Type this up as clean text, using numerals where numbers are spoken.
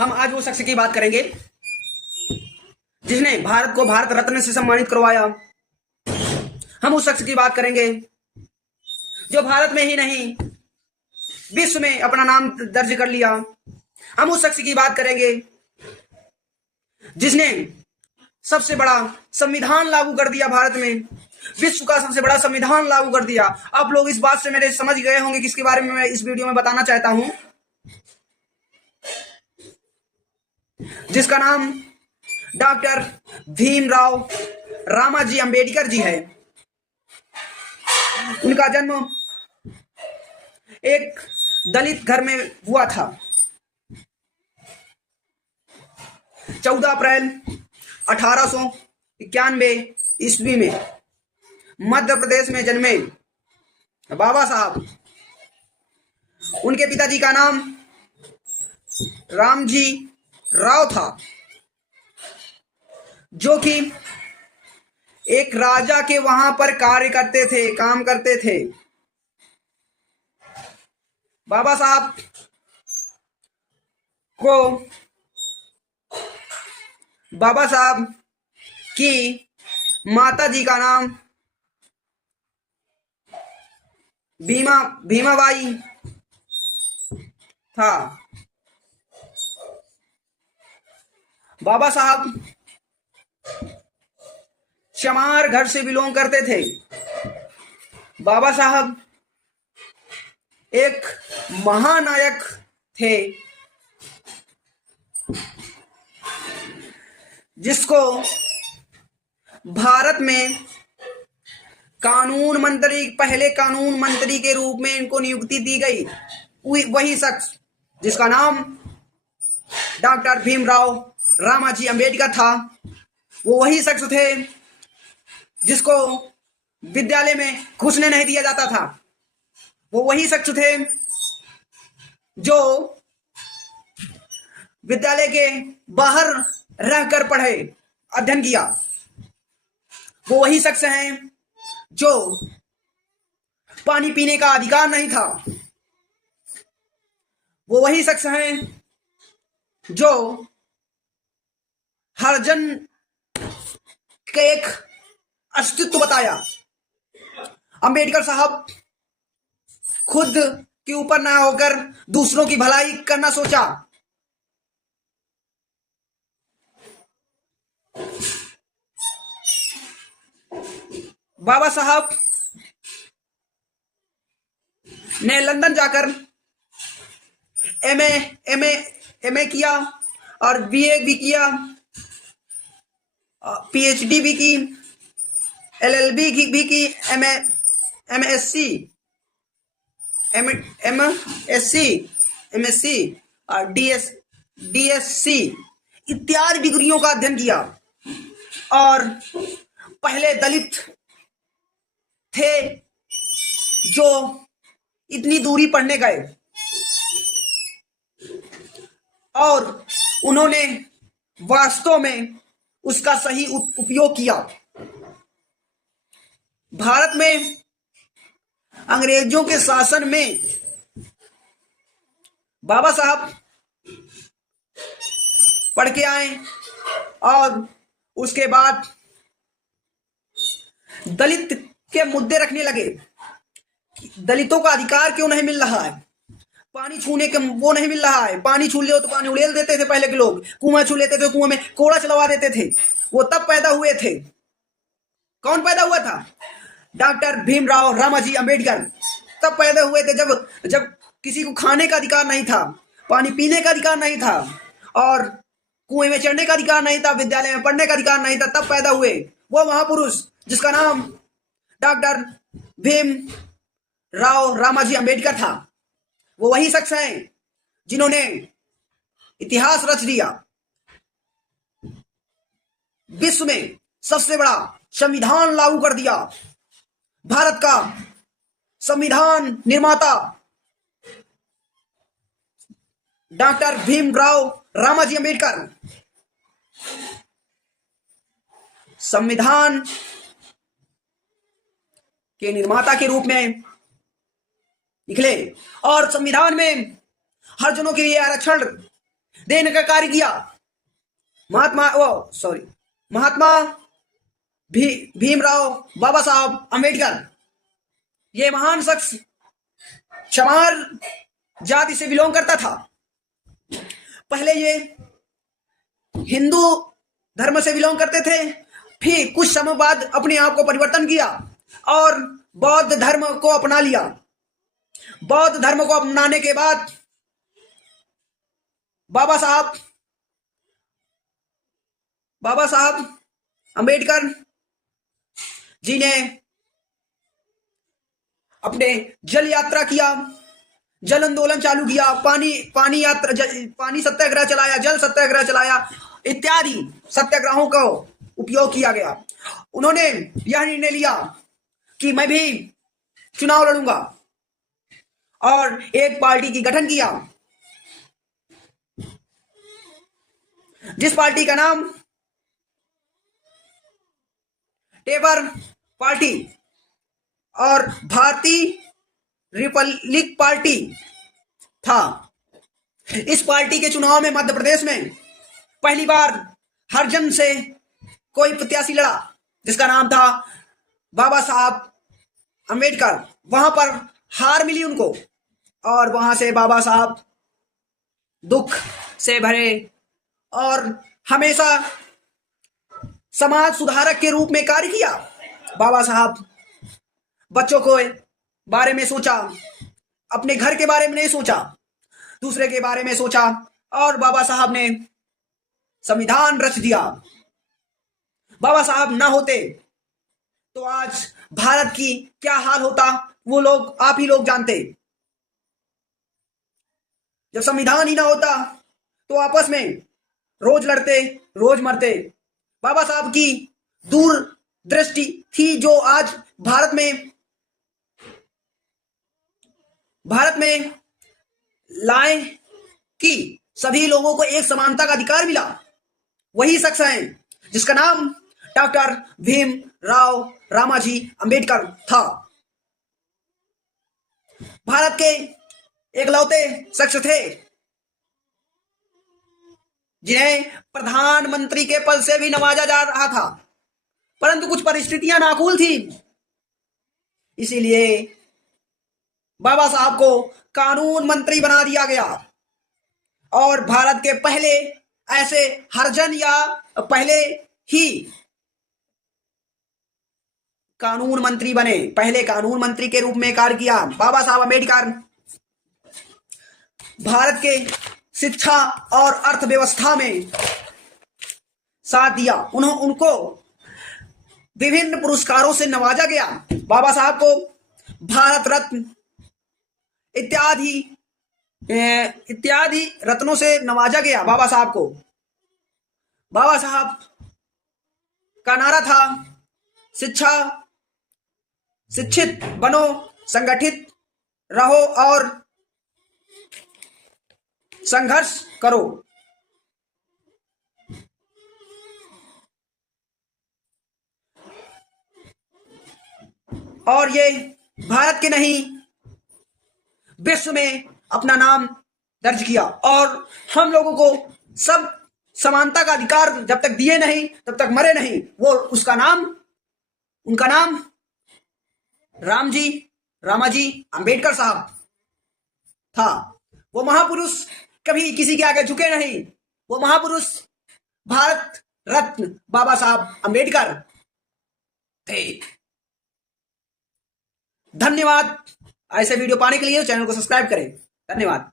हम आज वो शख्स की बात करेंगे जिसने भारत को भारत रत्न से सम्मानित करवाया। हम उस शख्स की बात करेंगे जो भारत में ही नहीं विश्व में अपना नाम दर्ज कर लिया। हम उस शख्स की बात करेंगे जिसने सबसे बड़ा संविधान लागू कर दिया भारत में, विश्व का सबसे बड़ा संविधान लागू कर दिया। आप लोग इस बात से मेरे समझ गए होंगे किसके बारे में मैं इस वीडियो में बताना चाहता हूं, जिसका नाम डॉक्टर भीमराव रामाजी अंबेडकर जी है। उनका जन्म एक दलित घर में हुआ था। 14 अप्रैल 1891 ईस्वी में मध्य प्रदेश में जन्मे बाबा साहब। उनके पिताजी का नाम रामजी राव था, जो कि एक राजा के वहां पर काम करते थे। बाबा साहब की माता जी का नाम भीमाबाई था। बाबा साहब चमार घर से बिलोंग करते थे। बाबा साहब एक महानायक थे जिसको भारत में पहले कानून मंत्री के रूप में इनको नियुक्ति दी गई। वही शख्स जिसका नाम डॉक्टर भीमराव रामाजी अंबेडकर था, वो वही शख्स थे जिसको विद्यालय में घुसने नहीं दिया जाता था। वो वही शख्स थे जो विद्यालय के बाहर रहकर पढ़े, अध्ययन किया। वो वही शख्स हैं जो पानी पीने का अधिकार नहीं था। वो वही शख्स हैं जो हरिजन का एक अस्तित्व बताया। अंबेडकर साहब खुद के ऊपर ना होकर दूसरों की भलाई करना सोचा। बाबा साहब ने लंदन जाकर एमए किया और बीए भी किया, पीएचडी भी की, एलएलबी भी की, एमएससी और डीएससी इत्यादि डिग्रियों का अध्ययन किया। और पहले दलित थे जो इतनी दूरी पढ़ने गए और उन्होंने वास्तव में उसका सही उपयोग किया। भारत में अंग्रेजों के शासन में बाबा साहब पढ़ के आए और उसके बाद दलित के मुद्दे रखने लगे। दलितों का अधिकार क्यों नहीं मिल रहा है, पानी छूने के वो नहीं मिल रहा है। पानी छू ले तो पानी उड़ेल देते थे पहले के लोग, कुआं छू लेते थे कुआं में कोड़ा चलवा देते थे। वो तब पैदा हुए थे। कौन पैदा हुआ था? डॉक्टर भीमराव रामाजी अंबेडकर तब पैदा हुए थे जब किसी को खाने का अधिकार नहीं था, पानी पीने का अधिकार नहीं था और कुएं में चढ़ने का अधिकार नहीं था, विद्यालय में पढ़ने का अधिकार नहीं था। तब पैदा हुए वो महापुरुष जिसका नाम डॉक्टर भीमराव रामाजी अंबेडकर था। वो वही शख्स हैं जिन्होंने इतिहास रच दिया। विश्व में सबसे बड़ा संविधान लागू कर दिया। भारत का संविधान निर्माता डॉक्टर भीमराव रामाजी अंबेडकर संविधान के निर्माता के रूप में निकले और संविधान में हर जनों के लिए आरक्षण देने का कार्य किया। महात्मा भीमराव बाबा साहब अम्बेडकर, ये महान शख्स चमार जाति से बिलोंग करता था। पहले ये हिंदू धर्म से बिलोंग करते थे, फिर कुछ समय बाद अपने आप को परिवर्तन किया और बौद्ध धर्म को अपना लिया। बौद्ध धर्म को अपनाने के बाद बाबा साहब अम्बेडकर जी ने अपने जल यात्रा किया, जल आंदोलन चालू किया, पानी सत्याग्रह चलाया, जल सत्याग्रह चलाया, इत्यादि सत्याग्रहों का उपयोग किया गया। उन्होंने यह निर्णय लिया कि मैं भी चुनाव लड़ूंगा और एक पार्टी की गठन किया, जिस पार्टी का नाम टेबर पार्टी और भारतीय रिपब्लिक पार्टी था। इस पार्टी के चुनाव में मध्य प्रदेश में पहली बार हरिजन से कोई प्रत्याशी लड़ा, जिसका नाम था बाबा साहब अम्बेडकर। वहां पर हार मिली उनको और वहां से बाबा साहब दुख से भरे और हमेशा समाज सुधारक के रूप में कार्य किया। बाबा साहब बच्चों को बारे में सोचा, अपने घर के बारे में नहीं सोचा, दूसरे के बारे में सोचा और बाबा साहब ने संविधान रच दिया। बाबा साहब ना होते तो आज भारत की क्या हाल होता वो लोग आप ही लोग जानते। जब संविधान ही ना होता तो आपस में रोज लड़ते, रोज मरते। बाबा साहब की दूरदृष्टि थी जो आज भारत में लाए कि सभी लोगों को एक समानता का अधिकार मिला। वही शख्स हैं जिसका नाम डॉक्टर भीमराव रामाजी अम्बेडकर था। भारत के एकलौते शख्स थे जिन्हें प्रधानमंत्री के पद से भी नवाजा जा रहा था, परंतु कुछ परिस्थितियां नाकूल थी, इसीलिए बाबा साहब को कानून मंत्री बना दिया गया और भारत के पहले ऐसे हरिजन या पहले ही कानून मंत्री बने, पहले कानून मंत्री के रूप में कार्य किया। बाबा साहब अम्बेडकर भारत के शिक्षा और अर्थव्यवस्था में साथ दिया। उनको विभिन्न पुरस्कारों से नवाजा गया। बाबा साहब को भारत रत्न इत्यादि रत्नों से नवाजा गया। बाबा साहब का नारा था शिक्षित बनो, संगठित रहो और संघर्ष करो। और ये भारत के नहीं विश्व में अपना नाम दर्ज किया। और हम लोगों को सब समानता का अधिकार जब तक दिए नहीं तब तक मरे नहीं। उनका नाम रामाजी अम्बेडकर साहब था। वो महापुरुष कभी किसी के आगे झुके नहीं। वो महापुरुष भारत रत्न बाबा साहब अम्बेडकर थे। धन्यवाद। ऐसे वीडियो पाने के लिए चैनल को सब्सक्राइब करें। धन्यवाद।